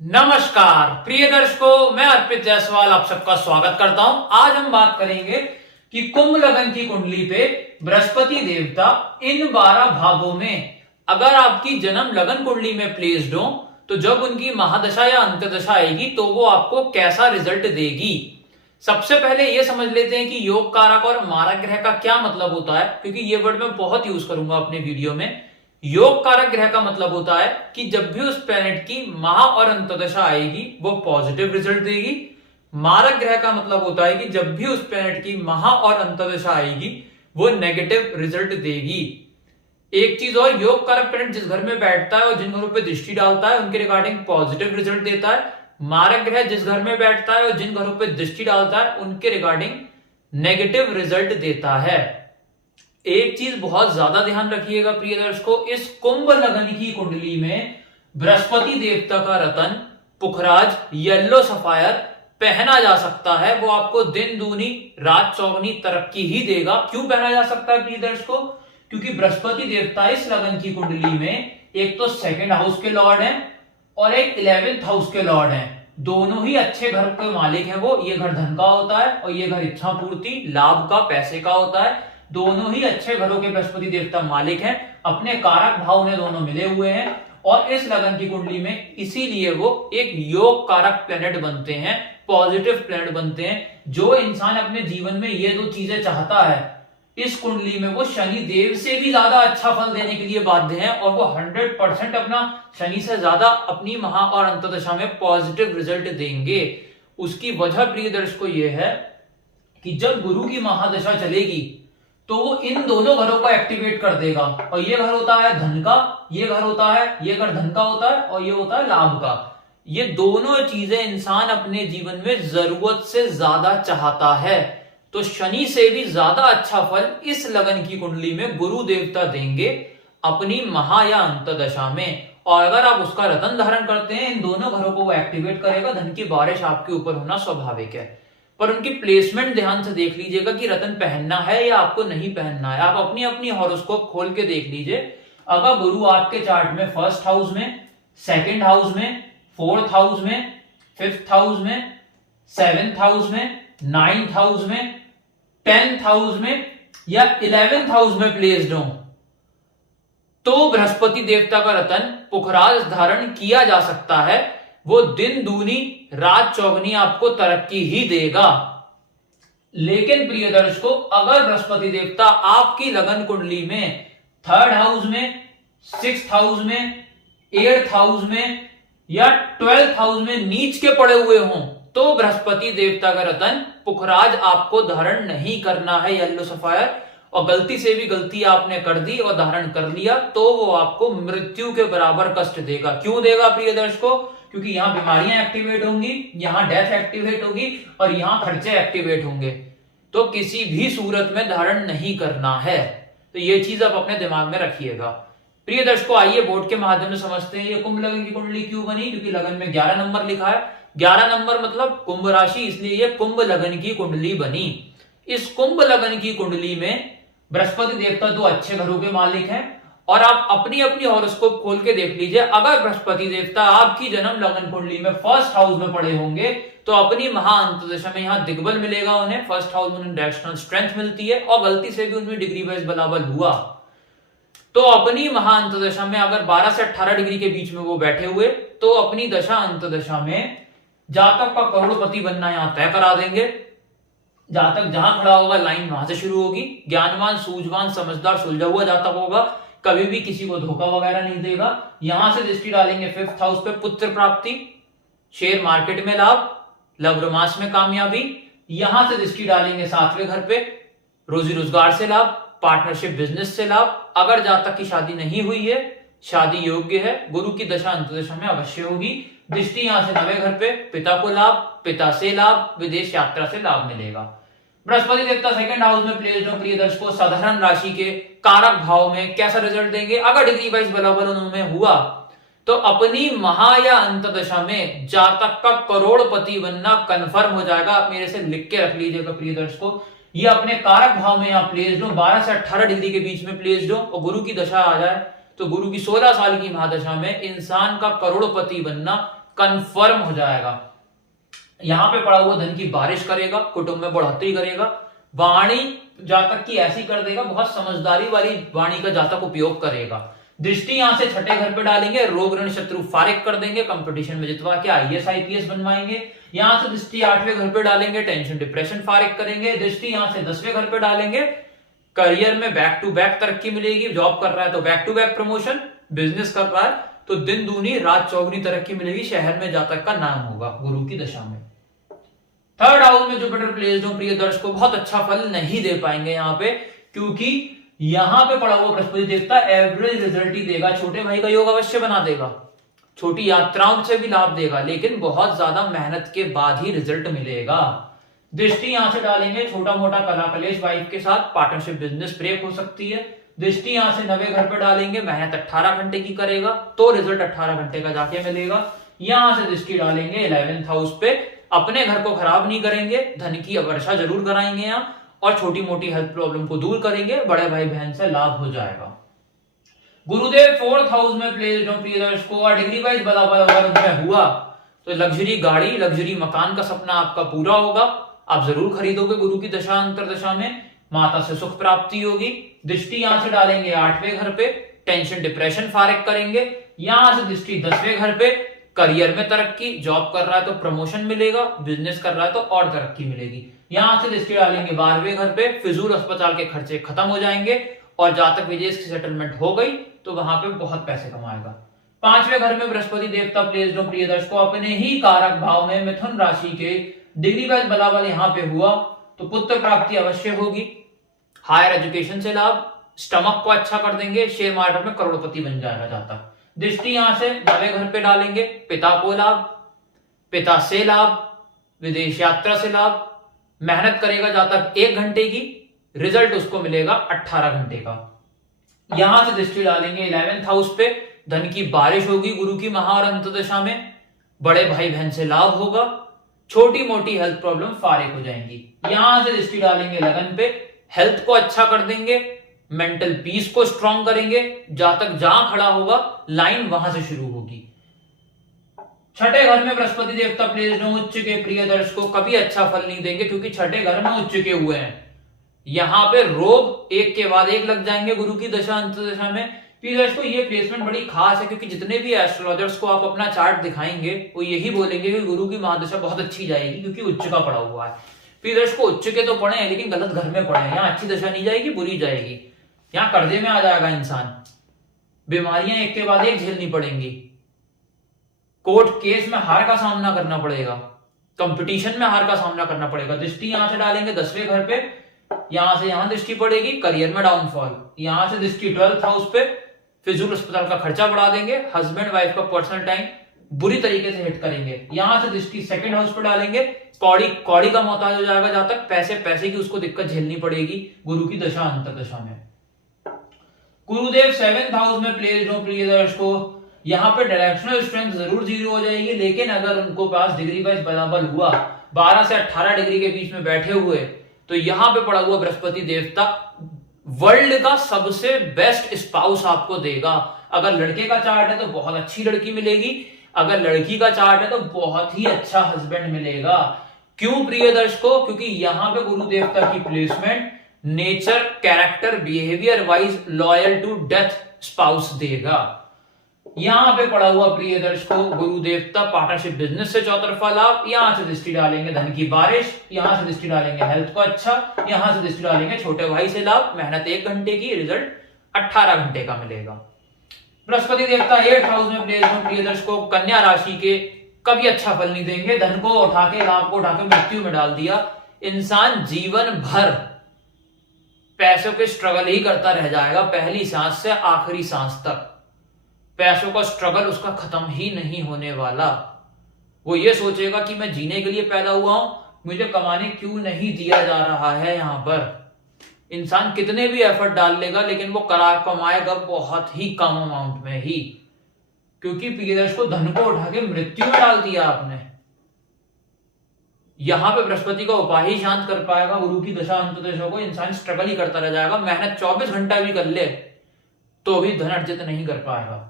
नमस्कार प्रिय दर्शकों, मैं अर्पित जायसवाल आप सबका स्वागत करता हूं। आज हम बात करेंगे कि कुंभ लगन की कुंडली पे बृहस्पति देवता इन 12 भावों में अगर आपकी जन्म लगन कुंडली में प्लेस्ड हो तो जब उनकी महादशा या अंतदशा आएगी तो वो आपको कैसा रिजल्ट देगी। सबसे पहले ये समझ लेते हैं कि योग कारक और मारक ग्रह का क्या मतलब होता है, क्योंकि ये वर्ड मैं बहुत यूज करूंगा अपने वीडियो में। योग कारक ग्रह का मतलब होता है कि जब भी उस प्लेनेट की महा और अंतदशा आएगी वो पॉजिटिव रिजल्ट देगी। मारक ग्रह का मतलब होता है कि जब भी उस प्लेनेट की महा और अंतदशा आएगी वो नेगेटिव रिजल्ट देगी। एक चीज और, योग कारक प्लेनेट जिस घर में बैठता है और जिन घरों पे दृष्टि डालता है उनके रिगार्डिंग पॉजिटिव रिजल्ट देता है। मारक ग्रह जिस घर में बैठता है और जिन घरों पे दृष्टि डालता है उनके रिगार्डिंग नेगेटिव रिजल्ट देता है। एक चीज बहुत ज्यादा ध्यान रखिएगा प्रिय दर्शकों, इस कुंभ लगन की कुंडली में बृहस्पति देवता का रतन पुखराज येलो सफायर पहना जा सकता है। वो आपको दिन दूनी रात चौगनी तरक्की ही देगा। क्यों पहना जा सकता है प्रिय दर्शकों? क्योंकि बृहस्पति देवता इस लगन की कुंडली में एक तो सेकंड हाउस के लॉर्ड हैं और एक 11th हाउस के लॉर्ड हैं। दोनों ही अच्छे घर के मालिक हैं। वो ये घर धन का होता है और ये घर इच्छा पूर्ति लाभ का पैसे का होता है। दोनों ही अच्छे घरों के बृहस्पति देवता मालिक हैं। अपने कारक भाव में दोनों मिले हुए हैं और इस लगन की कुंडली में इसीलिए वो एक योग कारक प्लेनेट बनते हैं, पॉजिटिव प्लेनेट बनते हैं। जो इंसान अपने जीवन में ये दो चीजें चाहता है इस कुंडली में वो शनि देव से भी ज्यादा अच्छा फल देने के लिए बाध्य है और वो 100% अपना शनि से ज्यादा अपनी महा और अंतदशा में पॉजिटिव रिजल्ट देंगे। उसकी वजह प्रिय दर्शकों ये है कि जब गुरु की महादशा चलेगी तो वो इन दोनों घरों को एक्टिवेट कर देगा। और ये घर होता है धन का, ये घर होता है, ये घर धन का होता है और ये होता है लाभ का। ये दोनों चीजें इंसान अपने जीवन में जरूरत से ज्यादा चाहता है। तो शनि से भी ज्यादा अच्छा फल इस लगन की कुंडली में गुरु देवता देंगे अपनी महा या अंतदशा में। और अगर आप उसका रतन धारण करते हैं इन दोनों घरों को वो एक्टिवेट करेगा। धन की बारिश आपके ऊपर होना स्वाभाविक है, पर उनकी प्लेसमेंट ध्यान से देख लीजिएगा कि रतन पहनना है या आपको नहीं पहनना है। आप अपनी अपनी हॉरोस्कोप खोल के देख लीजिए। अगर गुरु आपके चार्ट में फर्स्ट हाउस में, सेकंड हाउस में, फोर्थ हाउस में, फिफ्थ हाउस में, सेवेंथ हाउस में, नाइन्थ हाउस में, 10th हाउस में या 11th हाउस में प्लेस्ड हो तो बृहस्पति देवता का रतन पुखराज धारण किया जा सकता है। वो दिन दूनी रात चौगनी आपको तरक्की ही देगा। लेकिन प्रिय दर्शकों, अगर बृहस्पति देवता आपकी लगन कुंडली में 3rd हाउस में, 6th हाउस में, 8th हाउस में या 12th हाउस में नीच के पड़े हुए हों तो बृहस्पति देवता का रतन पुखराज आपको धारण नहीं करना है येलो सफायर। और गलती से भी गलती आपने कर दी और धारण कर लिया तो वो आपको मृत्यु के बराबर कष्ट देगा। क्यों देगा प्रिय दर्शकों? क्योंकि यहां बीमारियां एक्टिवेट होंगी, यहां डेथ एक्टिवेट होगी और यहां खर्चे एक्टिवेट होंगे। तो किसी भी सूरत में धारण नहीं करना है। तो ये चीज आप अपने दिमाग में रखिएगा। प्रिय दर्शकों, आइए बोर्ड के माध्यम से समझते हैं ये कुंभ लगन की कुंडली क्यों बनी। क्योंकि लगन में 11 नंबर लिखा है। 11 नंबर मतलब कुंभ राशि, इसलिए ये कुंभ लगन की कुंडली बनी। इस कुंभ लगन की कुंडली में बृहस्पति देवता दो अच्छे घरों के मालिक हैं। और आप अपनी अपनी हॉरोस्कोप खोल के देख लीजिए। अगर बृहस्पति देवता आपकी जन्म लगन कुंडली में फर्स्ट हाउस में पड़े होंगे तो अपनी महा अंतदशा में यहां दिग्बल मिलेगा उन्हें। फर्स्ट हाउस में उन्हें डायरेक्शनल स्ट्रेंथ मिलती है और गलती से भी उनमें डिग्री वाइज बलाबल हुआ तो अपनी महा अंतदशा में अगर 12 से 18 डिग्री के बीच में वो बैठे हुए तो अपनी दशा अंतदशा में जातक का करोड़पति बनना यहां तय करा देंगे। जातक जहां खड़ा होगा लाइन वहां से शुरू होगी। ज्ञानवान, सूझवान, समझदार, सुलझा हुआ जातक होगा। कभी भी किसी को धोखा वगैरह नहीं देगा। यहां से दृष्टि डालेंगे 5th हाउस पे, पुत्र प्राप्ति, शेयर मार्केट में लाभ, लव रोमांस में कामयाबी। यहां से दृष्टि डालेंगे 7वें घर पे, रोजी रोजगार से लाभ, पार्टनरशिप बिजनेस से लाभ। अगर जातक की शादी नहीं हुई है, शादी योग्य है, गुरु की दशा अंतदशा में अवश्य होगी। दृष्टि यहां से 9वें घर पे, पिता को लाभ, पिता से लाभ, विदेश यात्रा से लाभ मिलेगा। बृहस्पति देवता सेकंड हाउस में प्लेस्ड हो प्रिय दर्शकों साधारण राशि के कारक भाव में कैसा रिजल्ट देंगे? अगर डिग्री वाइज बराबर उनमें हुआ तो अपनी महा या अंतदशा में जातक का करोड़पति बनना कंफर्म हो जाएगा। मेरे से लिख के रख लीजिएगा प्रिय दर्शकों। ये अपने कारक भाव में यहां प्लेस्ड हो, 12 से 18 डिग्री के बीच में प्लेस्ड हो और गुरु की दशा आ जाए तो गुरु की 16 साल की महादशा में इंसान का करोड़पति बनना कंफर्म हो जाएगा। यहां पे पड़ा हुआ धन की बारिश करेगा, कुटुंब में बढ़ोतरी करेगा, वाणी जातक की ऐसी कर देगा, बहुत समझदारी वाली वाणी का जातक उपयोग करेगा। दृष्टि यहां से छठे घर पे डालेंगे, रोग ऋण शत्रु फारिग कर देंगे, कंपटीशन में जितवा के आईएएस आईपीएस बनवाएंगे। यहां से दृष्टि 8वें घर पे डालेंगे, टेंशन डिप्रेशन फारिग करेंगे। दृष्टि यहां से 10वें घर पे डालेंगे, करियर में बैक टू बैक तरक्की मिलेगी। जॉब कर रहा है तो back to back promotion, business कर रहा है तो दिन दूनी रात चौगुनी तरक्की मिलेगी। शहर में जातक का नाम होगा गुरु की दशा में। थर्ड हाउस में जुपिटर प्लेस्ड हो प्रिय दर्शकों, बहुत अच्छा फल नहीं दे पाएंगे यहाँ पे, क्योंकि यहां पे पड़ा हुआ बृहस्पति देवता एवरेज रिजल्ट ही देगा। छोटे भाई का योग अवश्य बना देगा, छोटी यात्राओं से भी लाभ देगा, लेकिन बहुत ज्यादा मेहनत के बाद ही रिजल्ट मिलेगा। दृष्टि यहां से डालेंगे, छोटा मोटा कला कलेश वाइफ के साथ, पार्टनरशिप बिजनेस ब्रेक हो सकती है। दृष्टि यहां से 9वें घर पे डालेंगे, मेहनत 18 घंटे की करेगा तो रिजल्ट 18 घंटे का जाके मिलेगा। यहां से दृष्टि डालेंगे 11th हाउस पे, अपने घर को खराब नहीं करेंगे, धन की वर्षा जरूर कराएंगे यहाँ, और छोटी मोटी हेल्थ प्रॉब्लम को दूर करेंगे, बड़े भाई बहन से लाभ हो जाएगा। गुरुदेव 4th हाउस में प्लेस्ड हो प्रिय दर्शकों, और डिग्री वाइज बलाबल अगर उनमें हुआ तो लग्जरी गाड़ी, लग्जरी मकान का सपना आपका पूरा होगा, आप जरूर खरीदोगे गुरु की दशा अंतरदशा में। माता से सुख प्राप्ति होगी। दृष्टि यहां से डालेंगे 8वें घर पे, टेंशन डिप्रेशन फारिग करेंगे। यहां से दृष्टि 10वें घर पे, करियर में तरक्की, जॉब कर रहा है तो प्रमोशन मिलेगा, बिजनेस कर रहा है तो और तरक्की मिलेगी। यहां से दृष्टि डालेंगे 12वें घर पे, फिजूल अस्पताल के खर्चे खत्म हो जाएंगे, और जातक विदेश की सेटलमेंट हो गई तो वहां पे बहुत पैसे कमाएगा। 5वें घर में बृहस्पति देवता प्लेस्ड हो प्रिय दर्शकों, अपने ही कारक भाव में मिथुन राशि के, डिग्री वाइज बलाबल यहां पे हुआ तो पुत्र प्राप्ति अवश्य होगी, हायर एजुकेशन से लाभ, स्टमक को अच्छा कर देंगे, शेयर मार्केट में करोड़पति बन जाएगा जातक। दृष्टि यहां से 9वें घर पे डालेंगे, पिता को लाभ, पिता से लाभ, विदेश यात्रा से लाभ, मेहनत करेगा जातक 1 घंटे की, रिजल्ट उसको मिलेगा 18 घंटे का। यहां से दृष्टि डालेंगे 11th हाउस पे, धन की बारिश होगी गुरु की महा और अंतदशा में, बड़े भाई बहन से लाभ होगा, छोटी मोटी हेल्थ प्रॉब्लम फारिग हो जाएंगी। यहां से दृष्टि डालेंगे लगन पे, हेल्थ को अच्छा कर देंगे, मेंटल पीस को स्ट्रांग करेंगे, जातक जहां खड़ा होगा लाइन वहां से शुरू होगी। छठे घर में बृहस्पति देवता प्लेस्ड हो उच्च के प्रिय दर्शकों, कभी अच्छा फल नहीं देंगे, क्योंकि छठे घर में उच्च के हुए हैं। यहां पे रोग एक के बाद एक लग जाएंगे गुरु की दशा अंतदशा में। प्रिय दर्शकों, ये प्लेसमेंट बड़ी खास है, क्योंकि जितने भी एस्ट्रोलॉजर्स को आप अपना चार्ट दिखाएंगे वो यही बोलेंगे कि गुरु की महादशा बहुत अच्छी जाएगी, क्योंकि उच्च का पड़ा हुआ है। प्रिय दर्शकों, उच्च के तो पढ़े हैं लेकिन गलत घर में पढ़े हैं, यहाँ अच्छी दशा नहीं जाएगी, बुरी जाएगी, यहाँ कर्जे में आ जाएगा इंसान, बीमारियां एक के बाद एक झेलनी पड़ेंगी, कोर्ट केस में हार का सामना करना पड़ेगा, कंपटीशन में हार का सामना करना पड़ेगा। दृष्टि यहां से डालेंगे 10वें घर पे, यहां से यहां दृष्टि पड़ेगी, करियर में डाउनफॉल। यहां से दृष्टि 12th हाउस पे, फिजूल अस्पताल का खर्चा बढ़ा देंगे, हस्बैंड वाइफ का पर्सनल टाइम बुरी तरीके से हिट करेंगे। यहां से दृष्टि 2nd हाउस पे डालेंगे, कौड़ी का मोहताज हो जाएगा जातक, पैसे की उसको दिक्कत झेलनी पड़ेगी गुरु की दशा अंतरदशा में। गुरुदेव 7th हाउस में प्लेस्ड हो प्रिय दर्शकों, यहाँ पे डायरेक्शनल स्ट्रेंथ जरूर 0 हो जाएगी, लेकिन अगर उनको पास डिग्री वाइज बराबर हुआ, 12 से 18 डिग्री के बीच में बैठे हुए, तो यहाँ पे पड़ा हुआ बृहस्पति देवता वर्ल्ड का सबसे बेस्ट स्पाउस आपको देगा। अगर लड़के का चार्ट है तो बहुत अच्छी लड़की मिलेगी, अगर लड़की का चार्ट है तो बहुत ही अच्छा हस्बैंड मिलेगा। क्यों प्रिय दर्शकों? क्योंकि यहाँ पे गुरु देवता की placement nature, character, behaviour wise loyal to death spouse देगा। यहां पे पड़ा हुआ प्रिय दर्शकों गुरु देवता पार्टनरशिप बिजनेस से चौतरफा लाभ, यहां से दृष्टि डालेंगे धन की बारिश, यहां से दृष्टि डालेंगे हेल्थ को अच्छा, यहां से दृष्टि डालेंगे छोटे भाई से लाभ, मेहनत 1 घंटे की, रिजल्ट 18 घंटे का मिलेगा। बृहस्पति देवता 8th हाउस में प्लेस हो प्रिय दर्शकों, कन्या राशि के कभी अच्छा फल नहीं देंगे, धन को उठा के, लाभ को उठा के मृत्यु में डाल दिया। इंसान जीवन भर पैसों के स्ट्रगल ही करता रह जाएगा, पहली सांस से आखिरी सांस तक पैसों का स्ट्रगल उसका खत्म ही नहीं होने वाला। वो ये सोचेगा कि मैं जीने के लिए पैदा हुआ हूं, मुझे कमाने क्यों नहीं दिया जा रहा है। यहां पर इंसान कितने भी एफर्ट डाल लेगा, लेकिन वो कमाएगा बहुत ही कम अमाउंट में ही, क्योंकि पीएस को धन को उठा के मृत्यु में डाल दिया आपने। यहां पे बृहस्पति का उपाय ही शांत कर पाएगा गुरु की दशा अंतदशा को, इंसान स्ट्रगल ही करता रह जाएगा, मेहनत 24 घंटा भी कर ले तो भी धन अर्जित नहीं कर पाएगा।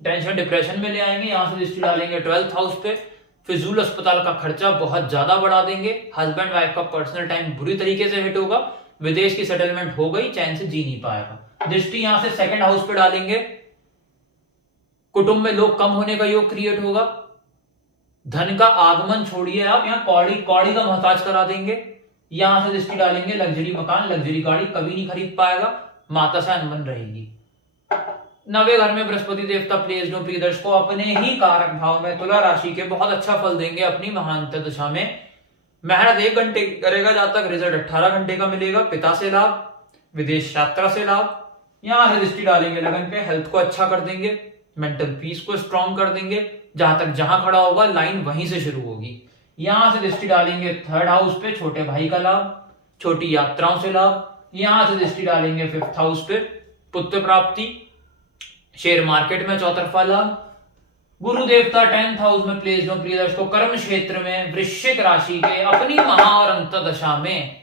टेंशन डिप्रेशन में ले आएंगे। यहां से दृष्टि डालेंगे 12th हाउस पे, फिजूल अस्पताल का खर्चा बहुत ज्यादा बढ़ा देंगे। हस्बैंड वाइफ का पर्सनल टाइम बुरी तरीके से हिट होगा। विदेश की सेटलमेंट हो गई, चैन से जी नहीं पाएगा। दृष्टि यहां से 2nd हाउस पे डालेंगे, कुटुंब में लोग कम होने का योग क्रिएट होगा। धन का आगमन छोड़िए आप, यहाँ कौड़ी कौड़ी का मोहताज करा देंगे। यहां से दृष्टि डालेंगे लग्जरी मकान, लग्जरी गाड़ी कभी नहीं खरीद पाएगा। माता से अनबन रहेगी। 9वें घर में बृहस्पति देवता प्लेस्ड हो प्रिय दर्शकों अपने ही कारक भाव में तुला राशि के, बहुत अच्छा फल देंगे अपनी महांत दशा में। मेहनत 1 घंटे करेगा जहां तक, रिजल्ट 18 घंटे का मिलेगा। पिता से लाभ, विदेश यात्रा से लाभ। यहां से दृष्टि डालेंगे लगन पे, हेल्थ को अच्छा कर देंगे, मेंटल पीस को स्ट्रॉन्ग कर देंगे। जहां तक जहां खड़ा होगा लाइन वहीं से शुरू होगी। यहां से दृष्टि डालेंगे 3rd हाउस पे, छोटे भाई का लाभ, छोटी यात्राओं से लाभ। यहां से दृष्टि डालेंगे 5th हाउस पे, पुत्र प्राप्ति, शेयर मार्केट में चौतरफा लाभ। गुरु देवता 10th हाउस में प्लेस्ड हो प्रिय दर्शकों कर्म क्षेत्र में, वृश्चिक राशि के अपनी महा और अंतर्दशा में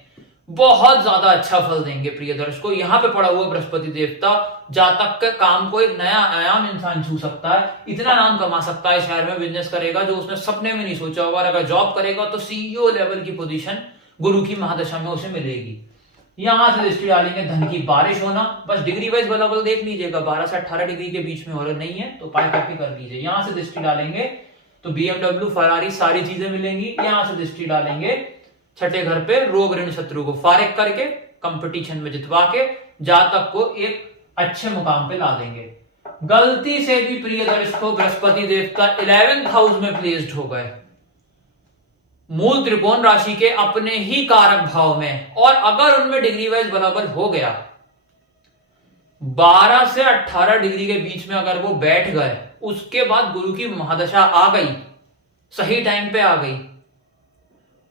बहुत ज्यादा अच्छा फल देंगे प्रिय दर्शकों। यहाँ पे पड़ा हुआ बृहस्पति देवता जातक के काम को एक नया आयाम इंसान छू सकता है, इतना नाम कमा सकता है, शहर में बिजनेस करेगा जो उसने सपने में नहीं सोचा होगा। अगर जॉब करेगा तो सीईओ लेवल की पोजीशन गुरु की महादशा में उसे मिलेगी। यहां से दृष्टि डालेंगे धन की बारिश होना, बस डिग्री वाइज बलाबल देख लीजिएगा, 12 से 18 डिग्री के बीच में और नहीं है तो पाई कॉपी कर लीजिए। यहां से दृष्टि डालेंगे तो BMW फरारी सारी चीजें मिलेंगी। यहां से दृष्टि डालेंगे 6ठे घर पे, रोग ऋण शत्रु को फारिग करके, कंपटीशन में जितवा के जातक को एक अच्छे मुकाम पे ला देंगे। गलती से भी प्रिय दर्शकों बृहस्पति देवता 11th हाउस में प्लेस्ड हो गए, मूल त्रिकोण राशि के अपने ही कारक भाव में, और अगर उनमें डिग्री वाइज बराबर हो गया 12 से 18 डिग्री के बीच में अगर वो बैठ गए, उसके बाद गुरु की महादशा आ गई, सही टाइम पे आ गई,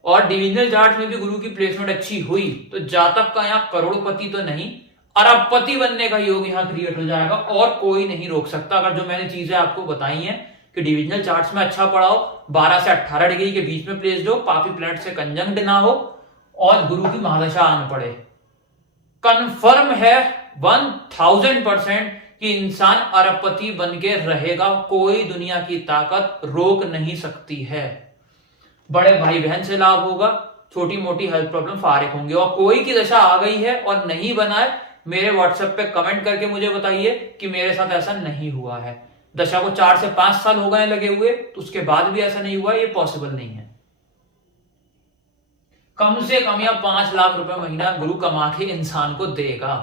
और डिविजनल चार्ट में भी गुरु की प्लेसमेंट अच्छी हुई, तो जातक का यहां करोड़पति तो नहीं अरबपति बनने का योग यहां क्रिएट हो जाएगा और कोई नहीं रोक सकता। अगर जो मैंने चीजें आपको बताई हैं कि डिविजनल चार्ट्स में अच्छा पड़ा हो, 12 से 18 डिग्री के बीच में प्लेस्ड हो, पापी प्लैनेट से कंजंक्ट ना हो और गुरु की महादशा आन पड़े, कंफर्म है 1000% कि इंसान अरबपति बन के रहेगा। कोई दुनिया की ताकत रोक नहीं सकती है। बड़े भाई बहन से लाभ होगा, छोटी मोटी हेल्थ प्रॉब्लम फारिग होंगे। और कोई की दशा आ गई है और नहीं बना है, मेरे व्हाट्सएप पे कमेंट करके मुझे बताइए कि मेरे साथ ऐसा नहीं हुआ है। दशा को 4 से 5 साल हो गए लगे हुए, तो उसके बाद भी ऐसा नहीं हुआ, ये पॉसिबल नहीं है। कम से कम या 5 लाख रुपए महीना गुरु कमा के इंसान को देगा,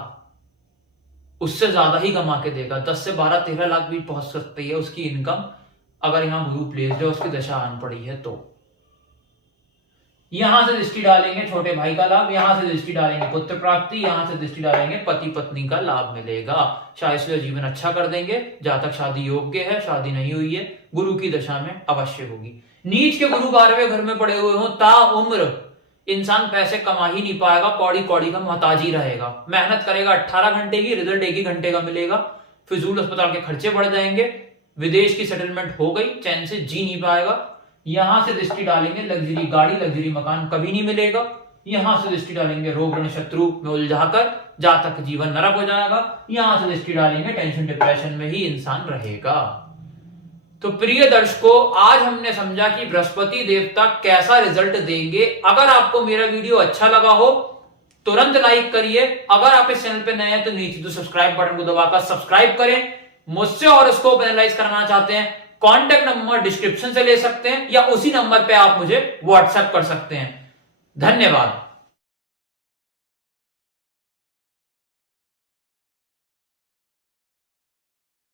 उससे ज्यादा ही कमा के देगा। 10 से 12-13 लाख भी पहुंच सकती है उसकी इनकम, अगर यहां गुरु प्लेस्ड है, उसकी दशा आन पड़ी है तो। यहां से दृष्टि डालेंगे छोटे भाई का लाभ, यहां से दृष्टि डालेंगे पुत्र प्राप्ति, यहां से दृष्टि डालेंगे पति पत्नी का लाभ मिलेगा। शायद जीवन अच्छा कर देंगे। जहां तक शादी योग्य है, शादी नहीं हुई है, गुरु की दशा में अवश्य होगी। नीच के गुरु 12वें घर में पड़े हुए हो, ताउम्र इंसान पैसे कमा ही नहीं पाएगा, कौड़ी कौड़ी का मोहताज ही रहेगा। मेहनत करेगा 18 घंटे की, रिजल्ट 1 ही घंटे का मिलेगा। फिजूल अस्पताल के खर्चे बढ़ जाएंगे। विदेश की सेटलमेंट हो गई, चैन से जी नहीं पाएगा। यहां से दृष्टि डालेंगे लग्जरी गाड़ी, लग्जरी मकान कभी नहीं मिलेगा। यहां से दृष्टि डालेंगे रोग ऋण शत्रु में उलझाकर जातक जीवन नरक हो जाएगा। यहां से दृष्टि डालेंगे टेंशन डिप्रेशन में ही इंसान रहेगा। तो प्रिय दर्शकों, आज हमने समझा कि बृहस्पति देवता कैसा रिजल्ट देंगे। अगर आपको मेरा वीडियो अच्छा लगा हो तुरंत लाइक करिए। अगर आप इस चैनल पे नए हैं तो नीचे तो सब्सक्राइब बटन को दबाकर सब्सक्राइब करें। मुझसे हॉरोस्कोप एनालाइज करना चाहते हैं, कॉन्टैक्ट नंबर डिस्क्रिप्शन से ले सकते हैं या उसी नंबर पे आप मुझे व्हाट्सएप कर सकते हैं। धन्यवाद।